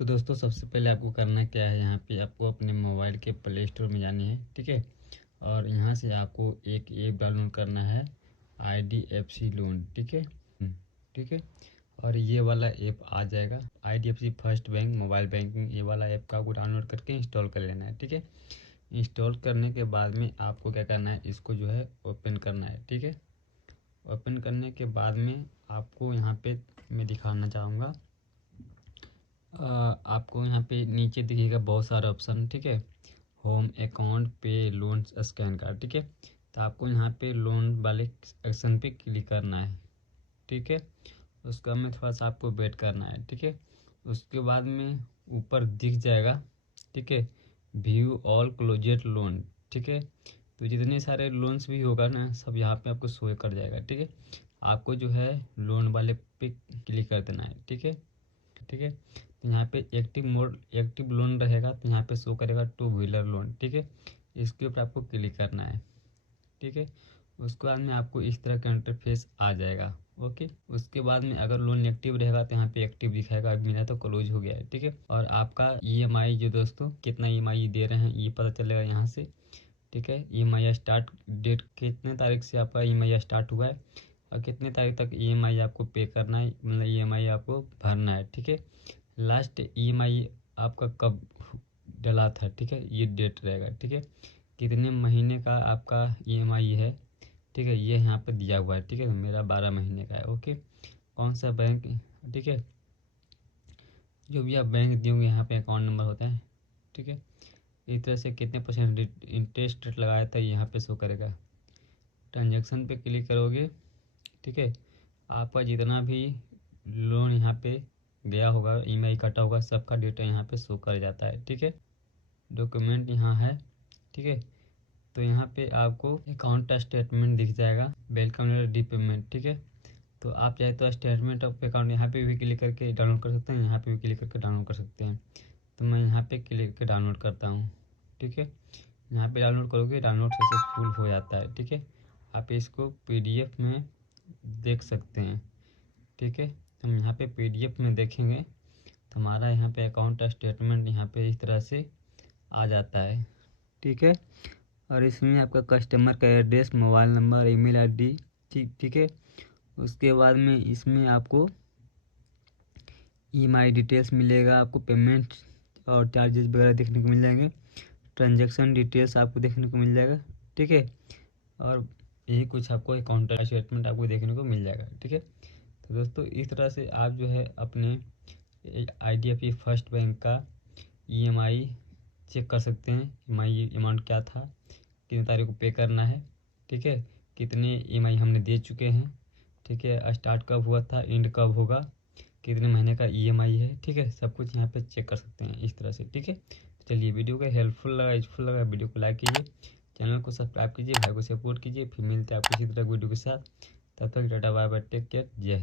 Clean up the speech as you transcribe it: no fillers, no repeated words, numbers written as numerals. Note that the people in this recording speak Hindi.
तो दोस्तों सबसे पहले आपको करना क्या है, यहाँ पे आपको अपने मोबाइल के प्ले स्टोर में जानी है, ठीक है। और यहाँ से आपको एक ऐप डाउनलोड करना है, IDFC लोन, ठीक है। ठीक है। और ये वाला ऐप आ जाएगा, IDFC first bank mobile banking, ये वाला ऐप का आपको डाउनलोड करके इंस्टॉल कर लेना है, ठीक है। इंस्टॉल करने के बाद में आपको क्या करना है, इसको जो है ओपन करना है, ठीक है। ओपन करने के बाद में आपको यहाँ पे मैं दिखाना चाहूँगा, आपको यहाँ पे नीचे दिखेगा बहुत सारे ऑप्शन, ठीक है। होम, अकाउंट, पे, लोन, स्कैन कार्ड, ठीक है। तो आपको यहाँ पे लोन वाले सेक्शन पे क्लिक करना है, ठीक है। उसका में थोड़ा सा आपको वेट करना है, ठीक है। उसके बाद में ऊपर दिख जाएगा, ठीक है, व्यू ऑल क्लोजेड लोन, ठीक है। तो जितने सारे लोन्स भी होगा ना, सब यहाँ पे आपको शो कर जाएगा, ठीक है। आपको जो है लोन वाले पे क्लिक कर देना है, ठीक है। ठीक है। तो यहाँ पे एक्टिव लोन रहेगा, तो यहाँ पे शो करेगा 2 व्हीलर लोन, ठीक है। इसके ऊपर आपको क्लिक करना है, ठीक है। उसके बाद में आपको इस तरह का इंटरफेस आ जाएगा, ओके। उसके बाद में अगर लोन एक्टिव रहेगा तो यहाँ पे एक्टिव दिखाएगा, अब मेरा तो क्लोज हो गया है, ठीक है। और आपका EMI जो दोस्तों कितना EMI दे रहे हैं ये पता चलेगा यहाँ से, ठीक है। EMI स्टार्ट डेट कितने तारीख से आपका EMI स्टार्ट हुआ है और कितने तारीख तक EMI आपको पे करना है, मतलब EMI आपको भरना है, ठीक है। लास्ट EMI आपका कब डला था, ठीक है, ये डेट रहेगा, ठीक है। कितने महीने का आपका EMI है, ठीक है, ये यहाँ पे दिया हुआ है, ठीक है। मेरा 12 महीने का है, ओके। कौन सा बैंक, ठीक है, जो भी आप बैंक दियोगे यहाँ पे अकाउंट नंबर होता है, ठीक है। इस तरह से कितने % इंटरेस्ट रेट लगाया था यहाँ पे शो करेगा। ट्रांजेक्शन पे क्लिक करोगे, ठीक है, आपका जितना भी लोन यहाँ पे गया होगा, EMI कटा होगा, सबका डेटा यहाँ पे शो कर जाता है, ठीक है। डॉक्यूमेंट यहाँ है, ठीक है। तो यहाँ पे आपको अकाउंट स्टेटमेंट दिख जाएगा, वेलकम लेटर, डी पेमेंट, ठीक है। तो आप चाहे तो स्टेटमेंट ऑफ अकाउंट यहाँ पे भी क्लिक करके डाउनलोड कर सकते हैं, यहाँ पे भी क्लिक करके डाउनलोड कर सकते हैं। तो मैं यहाँ पे क्लिक करके डाउनलोड करता हूँ, ठीक है। यहाँ पे डाउनलोड करोगे, डाउनलोड सक्सेसफुल हो जाता है, ठीक है। आप इसको PDF में देख सकते हैं, ठीक है। हम यहाँ पे PDF में देखेंगे तो हमारा यहाँ पे अकाउंट स्टेटमेंट यहाँ पे इस तरह से आ जाता है, ठीक है। और इसमें आपका कस्टमर का address, mobile number, email ID, ठीक है। उसके बाद में इसमें आपको EMI डिटेल्स मिलेगा, आपको पेमेंट और चार्जेस वगैरह देखने को मिल जाएंगे, ट्रांजैक्शन डिटेल्स आपको देखने को मिल जाएगा, ठीक है। और यही कुछ आपको अकाउंट स्टेटमेंट आपको देखने को मिल जाएगा, ठीक है। तो दोस्तों इस तरह से आप जो है अपने IDFC फर्स्ट बैंक का EMI चेक कर सकते हैं, EMI अमाउंट क्या था, कितनी तारीख को पे करना है, ठीक है, कितने EMI हमने दे चुके हैं, ठीक है, स्टार्ट कब हुआ था, एंड कब होगा, कितने महीने का EMI है, ठीक है। सब कुछ यहाँ पे चेक कर सकते हैं इस तरह से, ठीक है। तो चलिए, वीडियो को हेल्पफुल लगा, यूजफुल लगा, वीडियो को लाइक कीजिए, चैनल को सब्सक्राइब कीजिए, भाई को सपोर्ट कीजिए। फिर मिलते हैं आपको इसी तरह वीडियो के साथ, तब तक tata bye bye, take care, जय हिंद।